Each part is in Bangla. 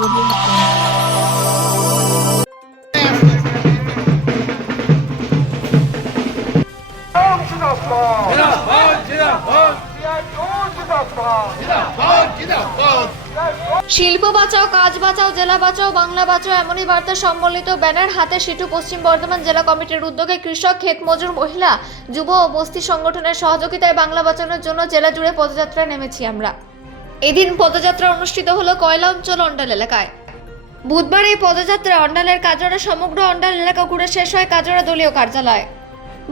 শিল্প বাঁচাও, কাজ বাঁচাও, জেলা বাঁচাও, বাংলা বাঁচাও এমনই বার্তা সম্বলিত ব্যানার হাতে সিটু পশ্চিম বর্ধমান জেলা কমিটির উদ্যোগে কৃষক, ক্ষেত মজুর, মহিলা, যুব ও বস্তি সংগঠনের সহযোগিতায় বাংলা বাঁচানোর জন্য জেলা জুড়ে পদযাত্রা নেমেছি আমরা। এদিন পদযাত্রা অনুষ্ঠিত হলো কয়লা অঞ্চল অন্ডাল এলাকায়। বুধবার এই পদযাত্রা অন্ডালের কাজরা সমগ্র অন্ডাল এলাকা ঘুরে শেষ হয় কাজরা দলীয় কার্যালয়।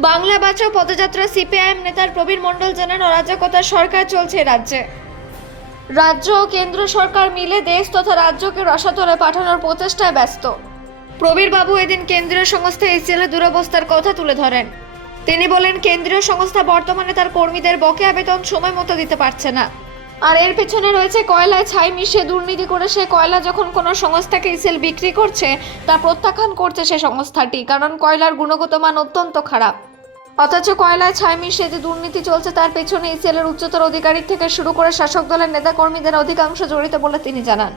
বাংলা বাঁচাও পদযাত্রা সিপিআইএম নেতার প্রবীর মণ্ডল জানান, অরাজকতার সরকার চলছে রাজ্যে। রাজ্য ও কেন্দ্র সরকার মিলে দেশ তথা রাজ্যকে রসাতলে পাঠানোর প্রচেষ্টায় ব্যস্ত। প্রবীর বাবু এদিন কেন্দ্রীয় সংস্থা ইসিএলের দুরবস্থার কথা তুলে ধরেন। তিনি বলেন, কেন্দ্রীয় সংস্থা বর্তমানে তার কর্মীদের বকেয়া বেতন সময় মতো দিতে পারছে না। আর এর পেছনে রয়েছে কয়লায় ছাই মিশিয়ে দুর্নীতি করে সে কয়লা যখন কোনো সংস্থাকে ইসিএল বিক্রি করছে তা প্রত্যাখ্যান করছে সে সংস্থাটি, কারণ কয়লার গুণগত মান অত্যন্ত খারাপ। অথচ কয়লায় ছাই মিশিয়ে যে দুর্নীতি চলছে তার পেছনে ইসিএলের উচ্চতর আধিকারিক থেকে শুরু করে শাসক দলের নেতাকর্মীদের অধিকাংশ জড়িত বলে তিনি জানান।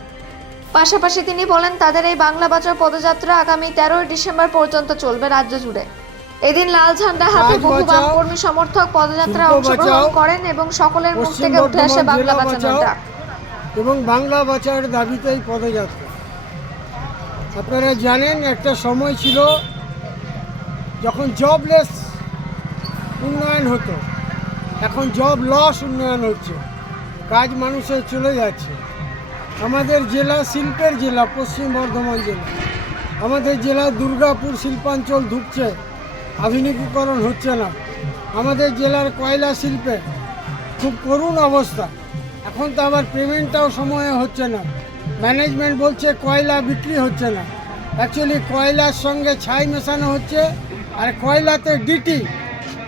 পাশাপাশি তিনি বলেন, তাদের এই বাংলা বাঁচাও পদযাত্রা আগামী 13 ডিসেম্বর পর্যন্ত চলবে রাজ্য জুড়ে। এদিন লাল ঝান্ডা হাতে বহু বাম কর্মী সমর্থক পদযাত্রা অংশগ্রহণ করেন এবং সকলের মুখ থেকে উঠে আসে বাংলা বাঁচানোর ডাক এবং বাংলা বাঁচার দাবিতে এই পদযাত্রা। আপনারা জানেন, একটা সময় ছিল যখন জবলেস উন্নয়ন হতো, এখন জব লস উন্নয়ন হচ্ছে, কাজ মানুষের চলে যাচ্ছে। আমাদের জেলা শিল্পের জেলা, পশ্চিম বর্ধমান জেলা। আমাদের জেলা দুর্গাপুর শিল্পাঞ্চল ঢুকছে, আধুনিকীকরণ হচ্ছে না। আমাদের জেলার কয়লা শিল্পে খুব করুণ অবস্থা। এখন তো আবার পেমেন্টটাও সময়ে হচ্ছে না। ম্যানেজমেন্ট বলছে কয়লা বিক্রি হচ্ছে না। অ্যাকচুয়ালি কয়লার সঙ্গে ছাই মেশানো হচ্ছে, আর কয়লাতে ডিটি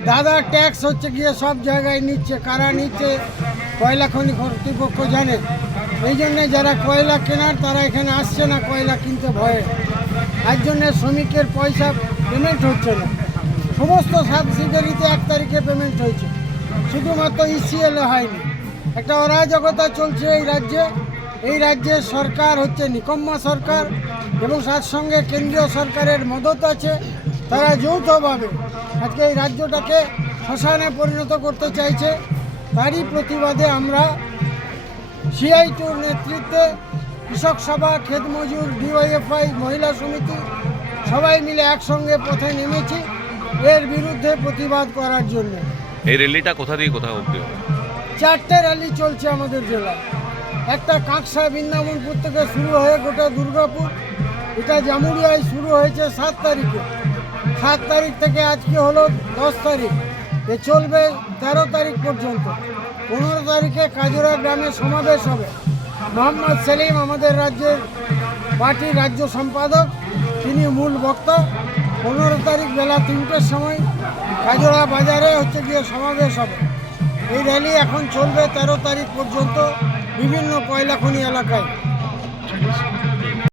দাদা ট্যাক্স হচ্ছে গিয়ে সব জায়গায় নিচ্ছে। কারা নিচ্ছে কয়লা খনি কর্তৃপক্ষ জানে। এই জন্যে যারা কয়লা কেনার তারা এখানে আসছে না কয়লা কিনতে ভয়ে। এর জন্যে শ্রমিকের পয়সা পেমেন্ট হচ্ছে না। সমস্ত সাবসিডারিতে 1 তারিখে পেমেন্ট হয়েছে, শুধুমাত্র ইসিএলে হয়নি। একটা অরাজকতা চলছে এই রাজ্যে। এই রাজ্যের সরকার হচ্ছে নিকম্মা সরকার এবং তার সঙ্গে কেন্দ্রীয় সরকারের মদত আছে। তারা যৌথভাবে আজকে এই রাজ্যটাকে শ্মশানে পরিণত করতে চাইছে। তারই প্রতিবাদে আমরা সিআইটির নেতৃত্বে কৃষক সভা, ক্ষেত মজুর, ডিওয়াইএফআই, মহিলা সমিতি সবাই মিলে একসঙ্গে পথে নেমেছি এর বিরুদ্ধে প্রতিবাদ করার জন্য। এই র্যালিটা কোথা থেকে কোথাও অবধি হবে? 4টে র্যালি চলছে আমাদের জেলায়। একটা কাঁকসা বৃন্দাবনপুর থেকে শুরু হয়ে গোটা দুর্গাপুর, এটা জামুরিয়ায় শুরু হয়েছে 7 তারিখে। 7 তারিখ থেকে আজকে হলো 10 তারিখ, এ চলবে 13 তারিখ পর্যন্ত। 15 তারিখে কাজরা গ্রামে সমাবেশ হবে। মোহাম্মদ সেলিম আমাদের রাজ্যের পার্টির রাজ্য সম্পাদক, তিনি মূল বক্তা। 15 তারিখ বেলা 3টের সময় কাজরা বাজারে হচ্ছে গিয়ে সমাবেশ হবে। এই র্যালি এখন চলবে 13 তারিখ পর্যন্ত বিভিন্ন কয়লা খনি এলাকায়।